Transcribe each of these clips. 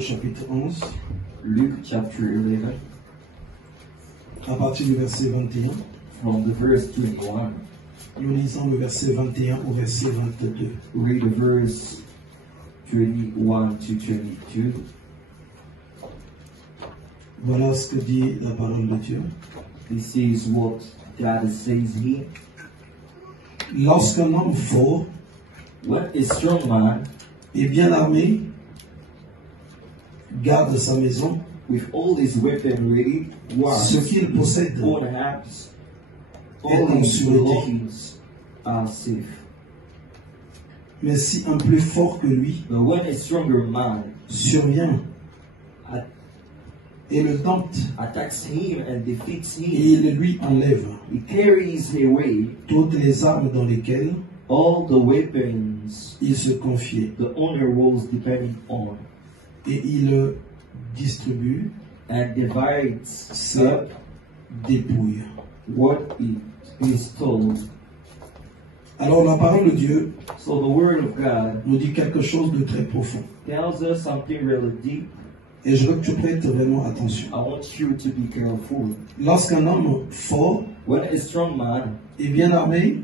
au chapitre 11, Luke chapter 11, à partir du verset 21. from the verse 21. Nous lisons le verset 21 au verset 22. Read the verse 21 to 22. Voilà ce que dit la parole de Dieu. This is what God says here. Lorsqu'un homme fort When a strong man, et bien armé garde sa maison, with all his weapons ready, ce wants qu'il possède all has, est all en his sûreté. belongings are safe. Mais si un plus fort que lui But when a stronger man survient at- et le tente, attacks him and defeats et him, il lui enlève he carries away toutes les armes dans lesquelles all the weapons il se confiait, the owner was depending on, et il distribue and divides ses up dépouilles. what it is told. Alors la parole de Dieu So the word of God nous dit quelque chose de très profond. tells us something really deep. Et je veux que tu prêtes vraiment attention. I want you to be careful. Lorsqu'un homme fort When a strong man et bien armé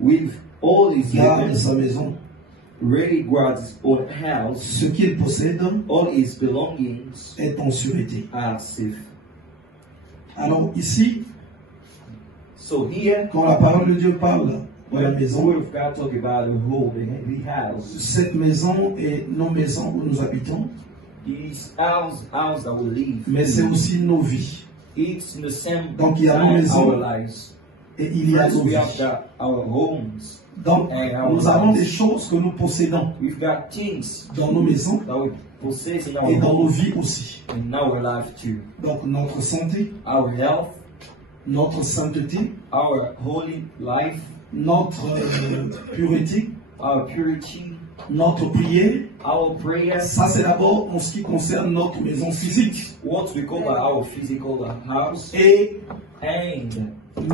with all his garde weapons sa maison, ready guards his own house, ce qu'il possède all his belongings est en sûreté. are safe. Alors ici, So here, quand la parole de Dieu parle de la when the maison, word of God talk about the home, the house, cette maison est nos maisons où nous habitons, this house that we live, mais c'est aussi nos vies. it's in the same Donc, il y a nos time maisons. our lives. Et il y a First, nos we have vies. our homes. Donc, nous avons des choses que nous possédons We've got things dans nos maisons that we possess in our et dans nos home, vies aussi. in our life too. Donc, notre santé, Our health, notre sainteté, our holy life, notre pureté, our purity, notre prière. our prayers, Ça, c'est d'abord en ce qui concerne notre maison physique. what we call our physical house, Et and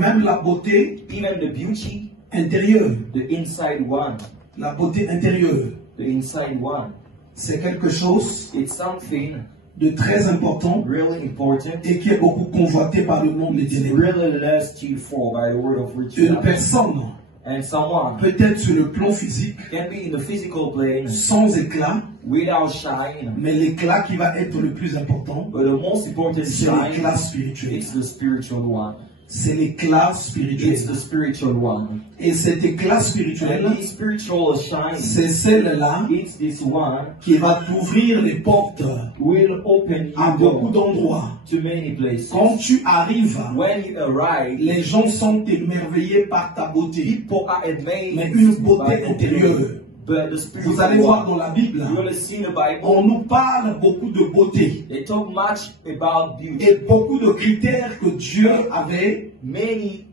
même la beauté even the beauty, intérieure. the inside one, La beauté intérieure, the inside one. c'est quelque chose It's something de très important really important. et qui est beaucoup convoité par le monde des It's ténèbres. really lusted for by the word of Une ritual. personne, And someone peut-être sur le plan physique, can be in the physical plane sans éclat, without shine, mais l'éclat qui va être le plus important, but the most important c'est shine, l'éclat spirituel. it's the spiritual one. C'est l'éclat It's spirituel. the spiritual one. Et cet éclat spirituel, And this spiritual shine, c'est celle-là it's this one qui va t'ouvrir les portes will open à you beaucoup door d'endroits. to many places. Quand tu arrives, When you arrive, les gens sont émerveillés par ta beauté, people are amazed mais une by beauté the intérieure. beauty. But the spiritual Vous allez voir dans one, la Bible, you will see in the Bible, on nous parle beaucoup de beauté they talk much about beauty. et beaucoup de critères que Dieu avait Many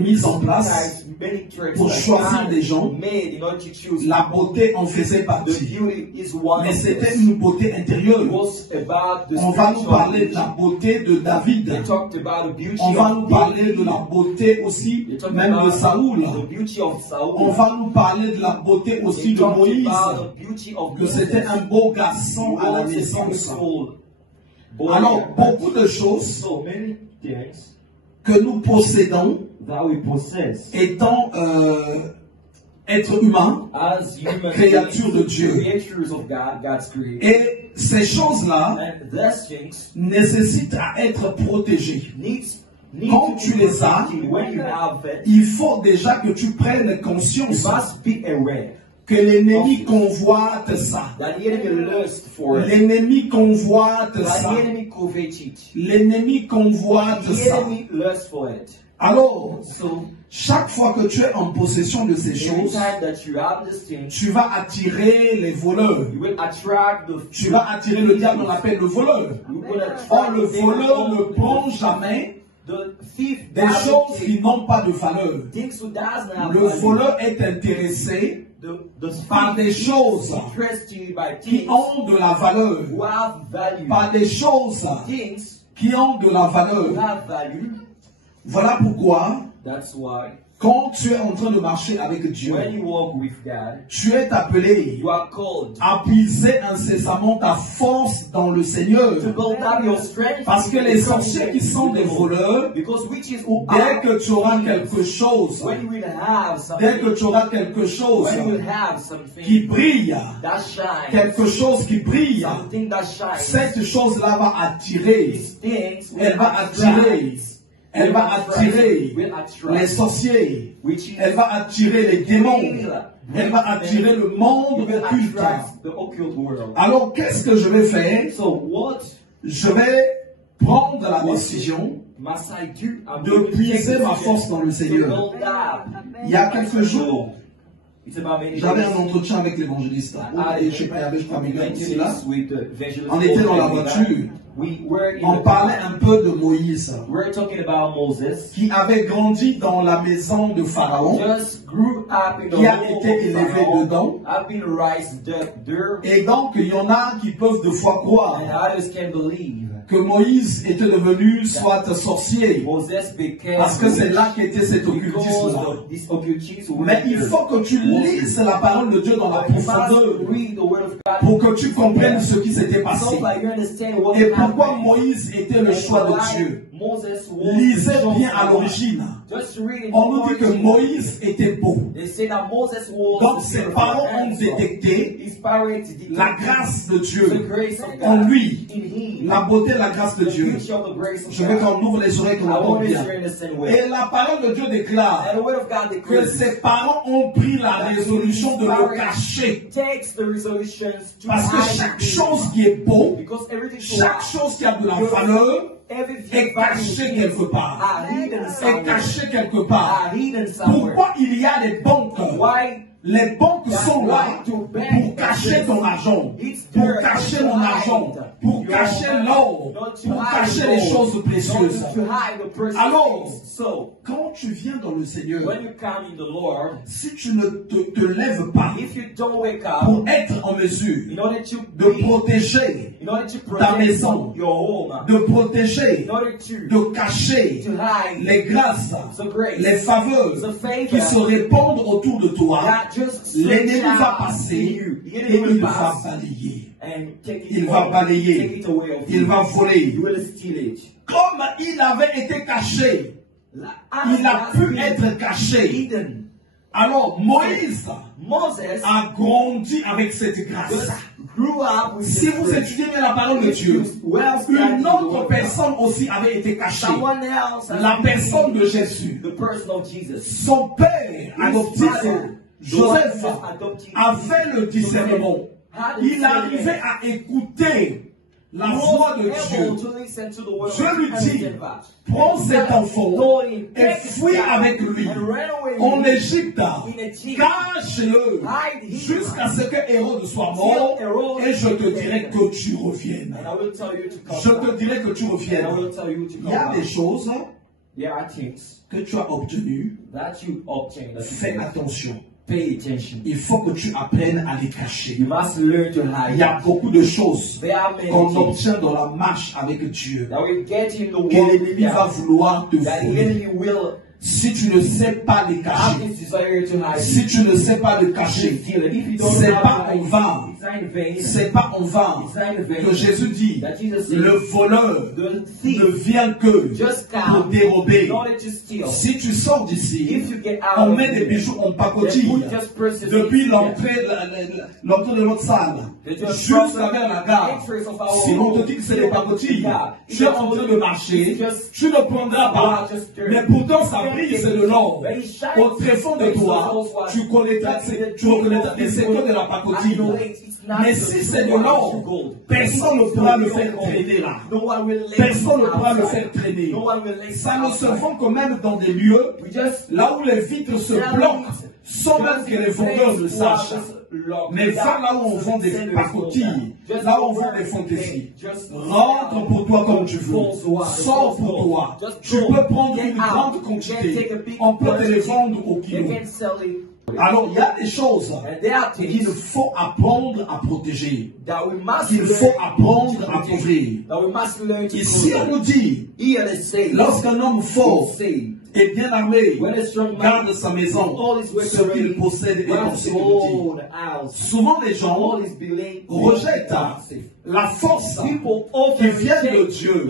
mis en place many tricks pour that choisir God des gens. made in order to choose. La beauté en faisait The partie, beauty is one mais of c'était this. une beauté intérieure. It was about the On va nous spiritual parler de beauty. la beauté de David. They talked about the beauty On va of nous parler David. de la beauté aussi They talked même de about Saoul. the beauty of Saul. On va nous parler de la beauté aussi They de talked Moïse, about the beauty of que c'était un beau garçon à la naissance. Alors, beaucoup de choses So many things que nous possédons that we possess étant être humain, as human créatures de Dieu. creatures of God, God's creation. Et ces choses-là And these things nécessitent à être protégées. need Quand to tu be les as, protected. When you have it, Il faut déjà que tu prennes you conscience must be aware que l'ennemi convoite ça. that the enemy lusts for it. L'ennemi convoite That ça. the enemy covet it. L'ennemi convoite The ça. enemy lusts for it. Alors, So chaque fois que tu es en possession de ces every choses, time that you have this thing, tu vas attirer les voleurs. you will attract the Tu vas attirer le diable, on l'appelle le voleur. you will Or, attract le the voleur devil. ne prend jamais The thief des choses qui n'ont pas de valeur. things who doesn't have Le value. voleur est intéressé The par des thief choses is interested by qui things ont de la valeur. who have value. Par des choses Things qui ont de la who valeur. have value. Voilà pourquoi, That's why Quand tu es en train de marcher avec Dieu, when you walk with God, tu es appelé you are called à puiser incessamment ta force dans le Seigneur. to build up your strength. Parce que les sorciers qui sont des voleurs, Because witches who dès are que tu auras quelque chose, when you will have dès que something, tu auras quelque chose when you will have something qui brille, that shines, quelque chose qui brille, something that shines, cette chose-là va attirer, these things will elle va attirer, elle va attirer will attract les sorciers, witches, elle va attirer les démons, elle va attirer le monde will occulte. attract the occult world. Alors qu'est-ce que je vais faire? So what Je vais prendre la décision must I do? I'm de going to take puiser ma decision force dans le to Seigneur. build up. Il y a quelques jours, It's about many j'avais un days. entretien avec l'évangéliste. Et je sais pas, il y avait familial aussi là. With the evangelist. On était dans la voiture. We were in On the parlait un peu de Moïse, We're talking about Moses. qui avait grandi dans la maison de Pharaon, Just grew up in the qui a home été of élevé Pharaoh. dedans. I've been raised up there, Et donc, il y en a qui peuvent de fois and croire others can believe que Moïse était devenu soit sorcier, Moses became parce que c'est là qu'était cet because occultisme-là. of this occultisme. Mais il faut que tu lises la parole de Dieu dans la You must profondeur read the word of God pour que tu comprennes ce qui s'était passé so that you understand what et pourquoi happened. Moïse était le choix de Dieu. Moses was Lisez the bien chosen à one. l'origine. Just read it. On nous dit que Moïse était beau. They say that Moses was Donc the ses beautiful parents ont handsome. détecté His parents detected la grâce de the Dieu grace of God en lui, in him. la beauté, la grâce de The Dieu. beauty of the grace of Je veux God. qu'on ouvre les oreilles, qu'on I entende want to bien. share in the same way. Et la parole de Dieu déclare And the word of God que declares ses parents ont pris la résolution de le cacher. takes the resolutions to Parce que hide chaque the chose qui est beau, because everything chaque chose qui a de la valeur, everything est cachée quelque part. are hidden Est somewhere. cachée quelque part. Are hidden somewhere. Pourquoi il y a des banques? Why? Les banques sont là pour cacher ton argent, pour cacher mon argent, pour cacher l'or, pour cacher les choses précieuses. Alors, quand tu viens dans le Seigneur, when you come in the Lord, si tu ne te lèves pas if you don't wake up, pour être en mesure in order to de protéger in order to ta protect maison, your home, de protéger, in order to de cacher hide les grâces, the grace, les faveurs the favor qui se répandent autour de toi, that just l'ennemi stretch va out passer to you. The et enemy will il va pass balayer. and take it Il va away. balayer. Take it away of Il you. va voler. You will steal it. Comme il avait été caché, il a pu être caché. Hidden. Alors Moïse Moses a grandi avec cette grâce. just grew up with Si this vous grace. étudiez bien la parole de Dieu, une autre personne aussi avait été cachée. Someone else has La been personne de Jésus. the person of Jesus. Son père adoptif, Joseph, avait le discernement. Il arrivait à écouter la voix de Dieu. Dieu lui dit, prends cet enfant et fuis avec lui en Égypte, cache-le jusqu'à ce que Hérode soit mort et je te dirai que tu reviennes. Je te dirai que tu reviennes. Il y a des choses que tu as obtenues, fais attention. Pay attention. Il faut que tu apprennes à les cacher. You must learn to hide. Il y a beaucoup de choses There are many qu'on things obtient dans la marche avec Dieu that we get in the que world l'ennemi va vouloir te that the voler. enemy will Si tu ne sais pas les have cacher, this desire to hide. si tu ne sais pas le cacher, Steal it. If you don't c'est have pas it, en vain. it's not in vain. C'est pas en vain It's not in vain. que Jésus dit, That Jesus said, le voleur the thief ne vient que just pour come dérober. in order to steal. Si tu sors d'ici, If you get out on of met des here, bijoux en they pacotille put just persons depuis in l'entrée de notre salle jusqu'à vers la gare. Si on te dit que c'est des pacotilles, tu es en train de marcher, tu ne prendras pas. Mais pourtant, ça brille, c'est de l'or. Au tréfonds de toi, tu reconnaîtras les secrets de la pacotille. Mais si c'est de l'or, personne ne pourra le faire traîner là. Personne ne pourra le faire traîner. Ça ne se vend que même dans des lieux là où les vitres se bloquent sans même que les vendeurs le sachent. Mais va là où on vend des pacotilles, là où on vend des fantaisies. Rentre pour toi comme tu veux. Sors pour toi. Tu peux prendre une grande quantité. On peut te les vendre au kilo. Alors, il y a des choses qu'il faut apprendre à protéger, qu'il faut apprendre à couvrir. Ici, on nous dit, lorsqu'un homme fort et bien armé garde sa maison, ce qu'il possède est en sécurité. Souvent, les gens rejettent la force qui vient de Dieu,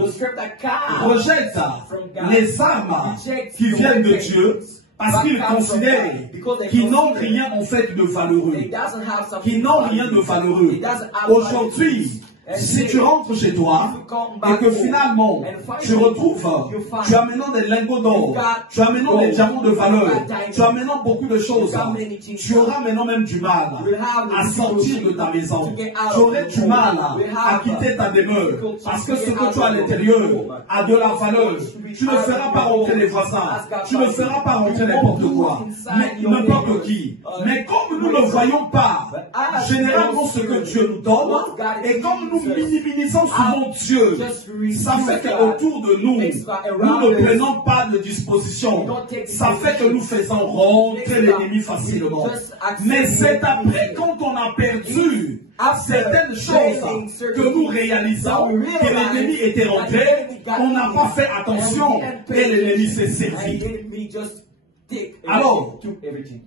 rejettent les armes qui viennent de Dieu, parce qu'ils considèrent qu'ils n'ont rien en fait de valeureux. Qu'ils n'ont rien de valeureux. Aujourd'hui, si tu rentres chez toi et que finalement tu retrouves, tu as maintenant des lingots d'or, tu as maintenant des diamants de valeur, tu as maintenant beaucoup de choses, tu auras maintenant même du mal à sortir de ta maison. Tu aurais du mal à quitter ta demeure parce que ce que tu as à l'intérieur a de la valeur. Tu ne feras pas rentrer les voisins, tu ne feras pas rentrer n'importe quoi, n'importe qui. Mais comme nous ne voyons pas généralement ce que Dieu nous donne, et comme nous minimisons souvent Dieu, ça fait qu'autour de nous, nous ne prenons pas de disposition. Ça fait que nous faisons rentrer l'ennemi facilement. Mais c'est après quand on a perdu certaines choses que nous réalisons que l'ennemi était rentré, on n'a pas fait attention et l'ennemi s'est servi. Alors,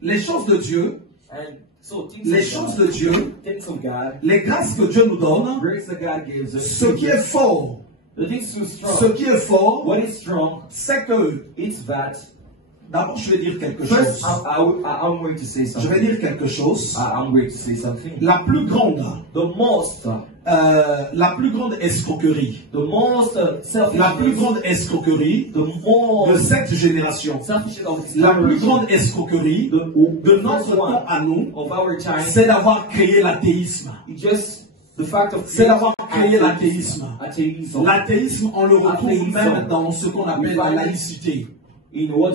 les choses de Dieu, les choses de Dieu, les grâces que Dieu nous donne, ce qui est fort, c'est que, d'abord je vais dire quelque chose. Je vais dire quelque chose. La plus grande escroquerie, la plus grande escroquerie de cette génération, la plus grande escroquerie de notre temps à nous, c'est d'avoir créé l'athéisme. C'est d'avoir créé l'athéisme. L'athéisme, on le retrouve même dans ce qu'on appelle la laïcité.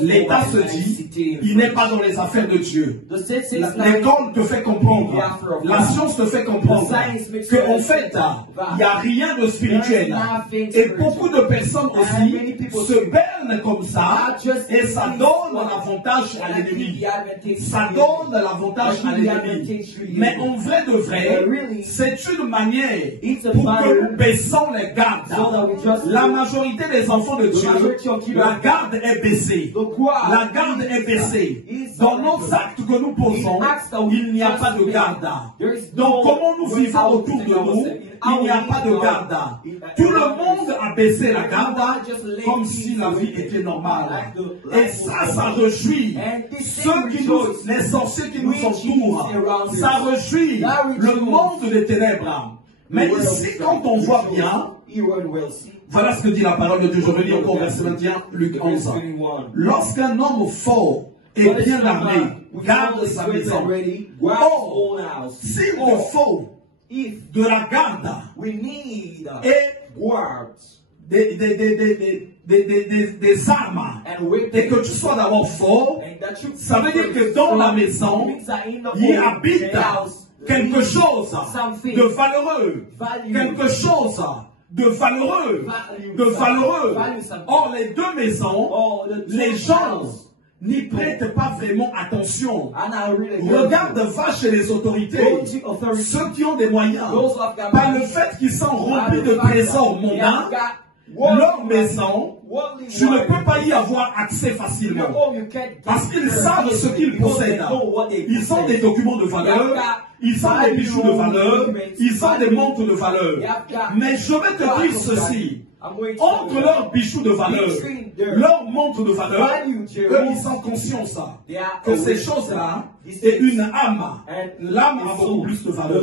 L'État se dit, il n'est pas dans les affaires de Dieu. L'école te fait comprendre, la science te fait comprendre qu'en fait, il n'y a rien de spirituel. Et beaucoup de personnes aussi se bernent comme ça, et ça donne l'avantage à l'ennemi. Ça donne l'avantage à l'ennemi. Mais en vrai de vrai, c'est une manière pour que nous baissons les gardes. La majorité des enfants de Dieu, la garde est baissée. La garde est baissée. Dans nos actes que nous posons, il n'y a pas de garde. Donc comment nous vivons autour de nous, il n'y a pas de garde. Tout le monde a baissé la garde comme si la vie était normale. Et ça réjouit les sorciers qui nous entourent. Ça réjouit le monde des ténèbres. Mais ici, quand on voit bien, voilà ce que dit la parole de Dieu. Je relis encore verset 21, Luc 11. Lorsqu'un homme fort et bien armé garde sa maison, or, s'il nous faut de la garde et des armes, et que tu sois d'abord fort, ça veut dire que dans la maison, il habite quelque chose de valeureux, quelque chose de valeureux. Or, les deux maisons, les gens n'y prêtent pas vraiment attention. Regarde, va chez les autorités, ceux qui ont des moyens, par le fait qu'ils sont remplis de trésors mondains, leur maison, tu ne peux pas y avoir accès facilement. Parce qu'ils savent ce qu'ils possèdent. Ils ont des documents de valeur, ils ont des bijoux de valeur, ils ont des montres de valeur. Mais je vais te dire ceci. Entre leurs bijoux de valeur, leurs montres de valeur, eux, ils sont conscients que ces choses-là, c'est une âme. L'âme a beaucoup plus de valeur.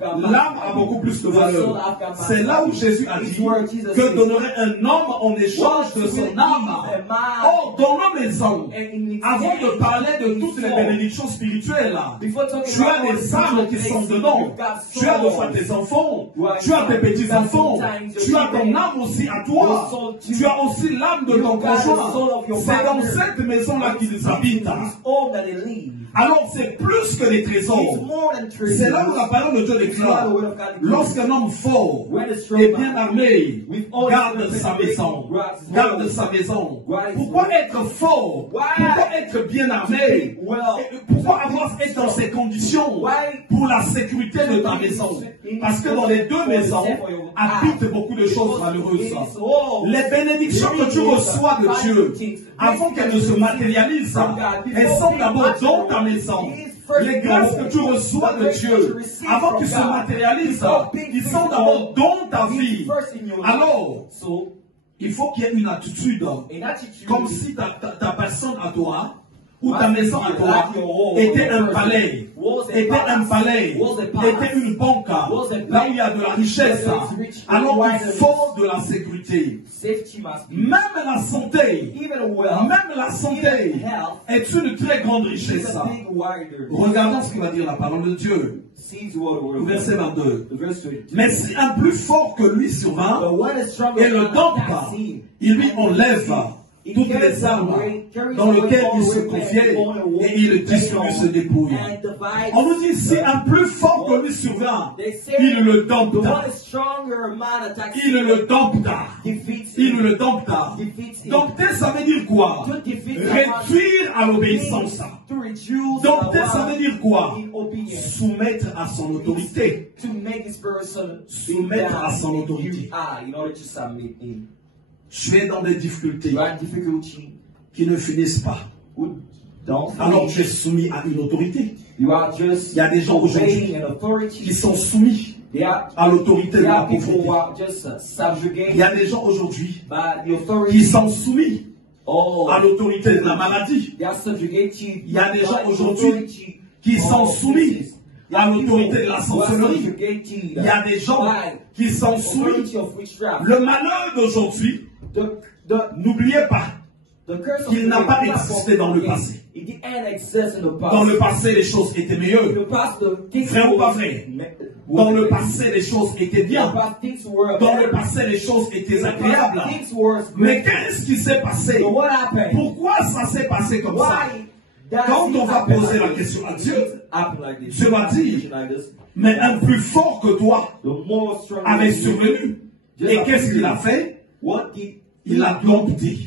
L'âme a beaucoup plus de valeur. C'est là où Jésus a dit que donnerait un homme en échange de son âme. Or, dans nos maisons, avant de parler de toutes les bénédictions spirituelles, tu as des âmes qui sont dedans. Tu as de fois tes enfants, tu as tes petits-enfants, tu as ton âme aussi à toi. Tu as aussi l'âme de ton conjoint. C'est dans cette maison-là qu'ils habitent. Alors c'est plus que des trésors. C'est là où la parole de Dieu déclare. Lorsqu'un homme fort et bien armé garde sa maison, garde sa maison. Pourquoi être fort? Pourquoi être bien armé? Pourquoi être dans ces conditions pour la sécurité de ta maison? Parce que dans les deux maisons habitent beaucoup de choses malheureuses. Les bénédictions que tu reçois de Dieu, avant qu'elles ne se matérialisent, elles sont d'abord dans ta maison. Les grâces que tu reçois de Dieu, avant qu'ils se matérialisent, ils sont d'abord dans ta vie. Alors, il faut qu'il y ait une attitude, comme si ta personne à toi, ou ta maison à toi, était un palais, était une banque, là où il y a de la richesse. Alors il faut de la sécurité. Même la santé est une très grande richesse. Regardons ce qu'il va dire la parole de Dieu. Verset 22. Mais si un plus fort que lui survint et le dompte, il lui enlève toutes les armes dans lesquelles il se confiait et il distribue ses dépouilles. On nous dit, si un plus fort que lui survint, il le dompta. Il le dompta. Il le dompta. Dompter, ça veut dire quoi? Réduire à l'obéissance. Dompter, ça veut dire quoi? Soumettre à son autorité. Soumettre à son autorité. Tu es dans des difficultés qui ne finissent pas. Alors tu es soumis à une autorité. Il y a des gens aujourd'hui qui sont soumis à l'autorité de la pauvreté. Il y a des gens aujourd'hui qui sont soumis à l'autorité de la maladie. Il y a des gens aujourd'hui qui sont soumis à l'autorité de la sorcellerie. Il y a des gens qui sont soumis. Le malheur d'aujourd'hui, n'oubliez pas qu'il n'a pas existé dans le passé. Dans le passé, les choses étaient meilleures. Vrai ou pas vrai? Dans le passé, les choses étaient bien. Dans le passé, les choses étaient agréables. Mais qu'est-ce qui s'est passé? Pourquoi ça s'est passé comme ça? Quand on va poser la question à Dieu, Dieu va dire, mais un plus fort que toi avait survenu. Et qu'est-ce qu'il a fait? Il a dompté.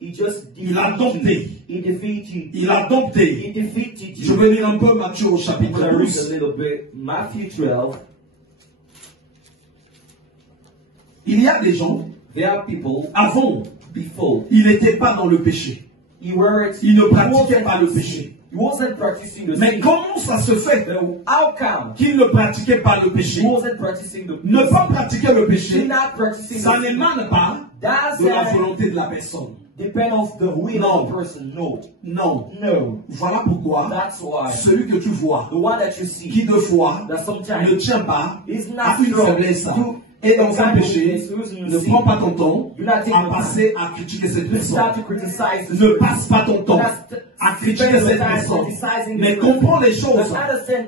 Il a dompté. Il a dompté. Je vais lire un peu Matthieu au chapitre 12. Il y a des gens, avant, ils n'étaient pas dans le péché. Ils ne pratiquaient pas le péché. Mais comment ça se fait qu'il ne pratiquait pas le péché? Ne pas pratiquer le péché, ça n'émane pas de la volonté de la personne. Non. Voilà pourquoi celui que tu vois, qui de fois ne tient pas à une faiblesse et dans un péché, ne prends pas ton temps à passer à critiquer cette personne. Ne passe pas ton temps à critiquer cette personne. Mais comprends les choses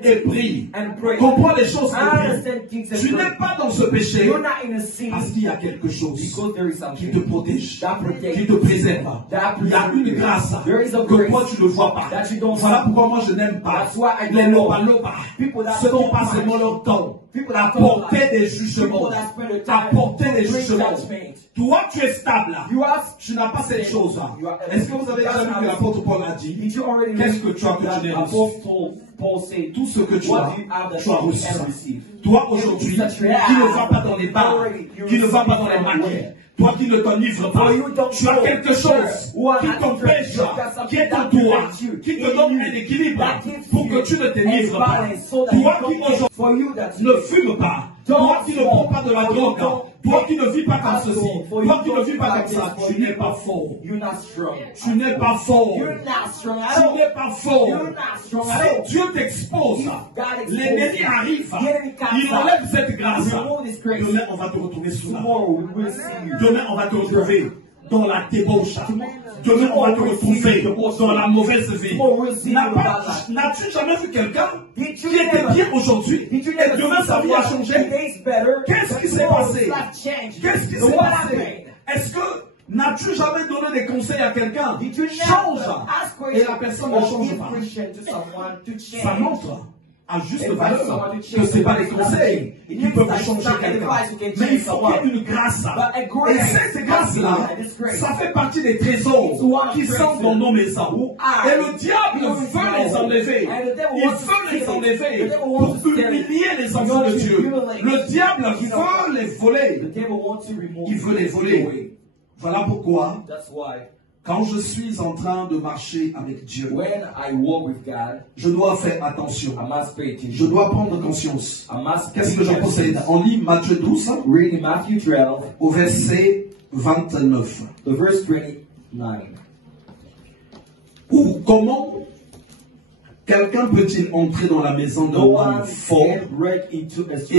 et prie. Comprends les choses et prie. Tu n'es pas dans ce péché parce qu'il y a quelque chose qui te protège, qui te préserve. Il y a une grâce que toi tu ne vois pas. Voilà pourquoi moi je n'aime pas les loba. Ceux qui passent seulement leur temps à porter des jugements. Toi, tu es stable. Tu n'as pas cette chose. Est-ce que vous avez déjà vu que l'apôtre Paul a dit? Qu'est-ce que tu as que tu n'as reçu? Tout ce que tu as reçu. Toi, aujourd'hui, qui ne va pas dans les bars, qui ne va pas dans les maquets, toi qui ne t'enivres pas, tu as quelque chose qui t'empêche, qui est en toi, qui te donne un équilibre pour que tu ne t'enivres pas. Toi qui aujourd'hui ne fumes pas, toi qui ne prends pas de la drogue, toi qui ne vis pas comme ceci, toi qui ne vis pas comme ça, tu n'es pas fort. Tu n'es pas fort. Tu n'es pas fort. Si Dieu t'expose, l'ennemi arrive, il enlève cette grâce. Demain, on va te retrouver sous la main. Demain, on va te retrouver dans la débauche. Demain, on va te retrouver dans la mauvaise vie. N'as-tu jamais vu quelqu'un qui était bien aujourd'hui et demain sa vie a changé? Qu'est-ce qui s'est passé? Qu'est-ce qui s'est passé? Est-ce que n'as-tu jamais donné des conseils à quelqu'un? Change! Et la personne ne change pas. Ça montre à juste valeur, que ce n'est pas les conseils qui peuvent changer quelqu'un. Mais il faut qu'il y ait une grâce. Et cette grâce-là, ça fait partie des trésors qui sont dans nos maisons. Et le diable veut les enlever. Il veut les enlever pour humilier les enfants de Dieu. Le diable veut les voler. Il veut les voler. Voilà pourquoi, quand je suis en train de marcher avec Dieu, je dois faire attention. Je dois prendre conscience. Qu'est-ce que je possède? On lit Matthieu 12, au verset 29. Ou comment quelqu'un peut-il entrer dans la maison d'un homme fort et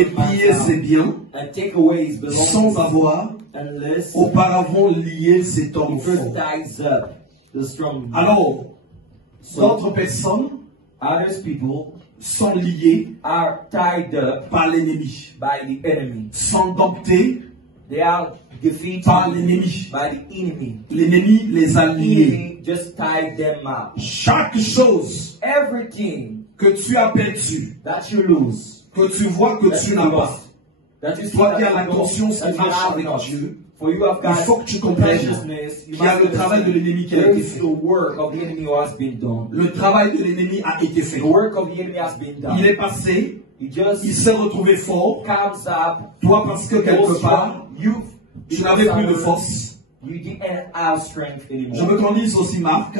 piller ses biens sans avoir auparavant lié cet homme fort? Alors, d'autres personnes sont liées par l'ennemi, sont domptées par l'ennemi. L'ennemi les a liés. Chaque chose que tu as perdu, que tu vois que tu n'as pas, toi qui as la conscience qui marche avec Dieu, il faut que tu comprennes qu'il y a le travail de l'ennemi qui a été fait. Le travail de l'ennemi a été fait. Il est passé, il s'est retrouvé fort. Toi, parce que quelque part, tu n'avais plus de force. Je veux qu'on lise aussi Marc.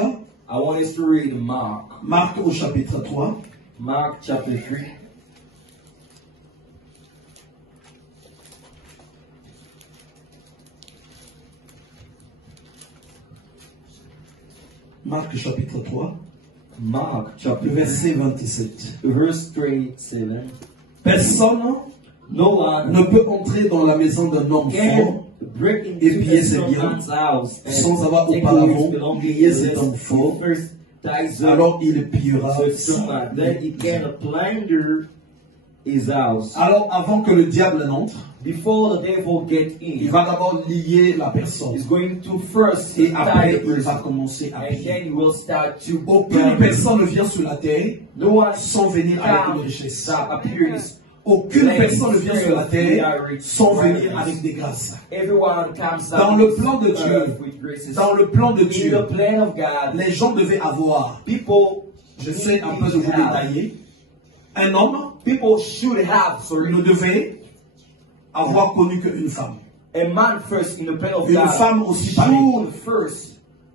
Marc au chapitre 3. Mark chapter 3. Marc chapitre 3. Mark chapter verset 27. Verse 27. Personne ne peut entrer dans la maison d'un homme fort et piller ses biens sans avoir auparavant lié cet homme fort. Alors il pillera. Alors avant que le diable n'entre, il va d'abord lier la personne. Et après il va commencer à piller. Aucune personne ne vient sur la terre sans venir avec une richesse. Aucune personne ne vient sur la terre sans venir avec des grâces. Dans le plan de Dieu, les gens devaient avoir, j'essaie un peu de vous détailler, un homme ne devait avoir connu qu'une femme. Une femme aussi pareille.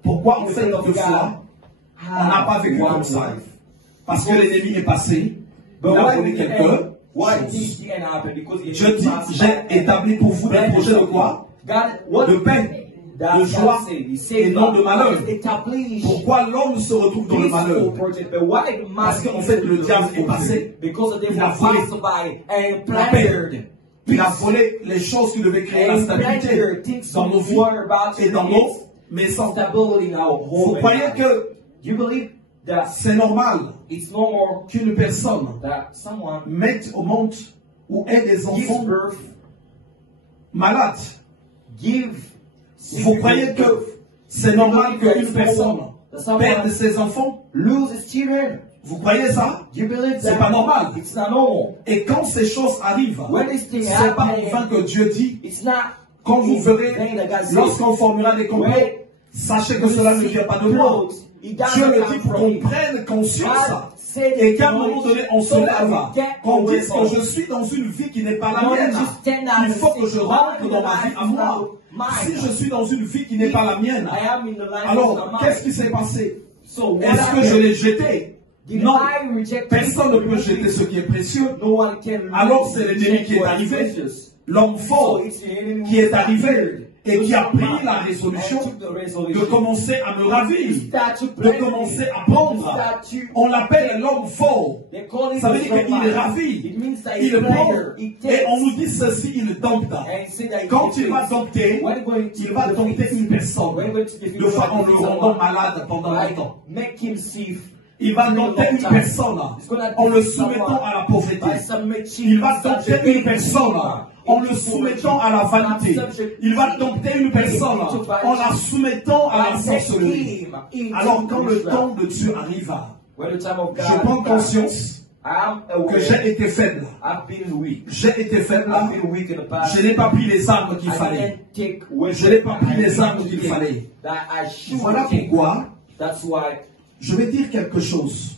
Pourquoi on fait deux fois? On n'a pas vécu comme ça. Parce que l'ennemi est passé, il a connu quelqu'un. Je dis, j'ai établi pour vous des projets de quoi? De paix, de joie et non de malheur. Pourquoi l'homme se retrouve dans le malheur? Parce qu'en fait le diable est passé. Il a volé la paix. Il a volé les choses qui devaient créer la stabilité dans nos vies et dans nos maisons. Vous croyez que c'est normal qu'une personne mette au monde ou ait des enfants malades? Vous croyez que c'est normal qu'une personne perde ses enfants? Vous croyez ça? C'est pas normal. Et quand ces choses arrivent, c'est pas enfin que Dieu dit, quand vous verrez, lorsqu'on formera des complots, sachez que cela ne vient pas de moi. Dieu le dit pour qu'on prenne conscience et qu'à un moment donné on se lève, qu'on dise que je suis dans une vie qui n'est pas la mienne. Il faut que je rentre dans ma vie à moi. Si je suis dans une vie qui n'est pas la mienne, alors qu'est-ce qui s'est passé? Est-ce que je l'ai jeté? Non, personne ne peut jeter ce qui est précieux. Alors c'est l'ennemi qui est arrivé, l'homme fort qui est arrivé et qui a pris la résolution de commencer à me ravir, de commencer à prendre. On l'appelle l'homme fort. Ça veut dire qu'il ravit, il prend. Et on nous dit ceci, il dompte. Quand il va dompter, il va dompter une personne. De fois en le rendant malade pendant longtemps. Il va dompter une personne en le soumettant à la pauvreté. Il va dompter une personne en le soumettant à la vanité. Il va dompter une personne en la soumettant à la sorcellerie. Alors quand le temps de Dieu arrive, je prends conscience que j'ai été faible. J'ai été faible. Je n'ai pas pris les armes qu'il fallait. Je n'ai pas pris les armes qu'il fallait. Voilà pourquoi je vais dire quelque chose.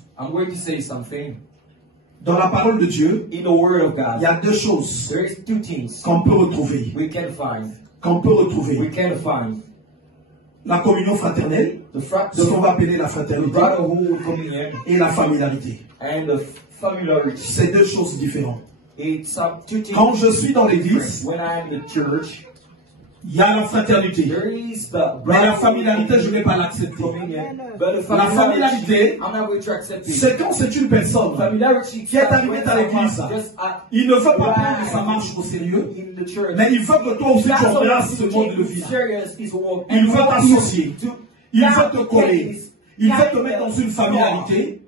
Dans la parole de Dieu, il y a deux choses qu'on peut retrouver. La communion fraternelle, de ce qu'on va appeler la fraternité, et la familiarité. C'est deux choses différentes. Quand je suis dans l'église, il y a la fraternité. Mais la familiarité, je ne vais pas l'accepter. La familiarité, c'est quand c'est une personne qui est arrivée dans l'église. Il ne veut pas prendre sa marche au sérieux, mais il veut que toi aussi tu embrasses ce monde de vie. Il veut t'associer. Il veut te coller. Il veut te mettre dans une familiarité.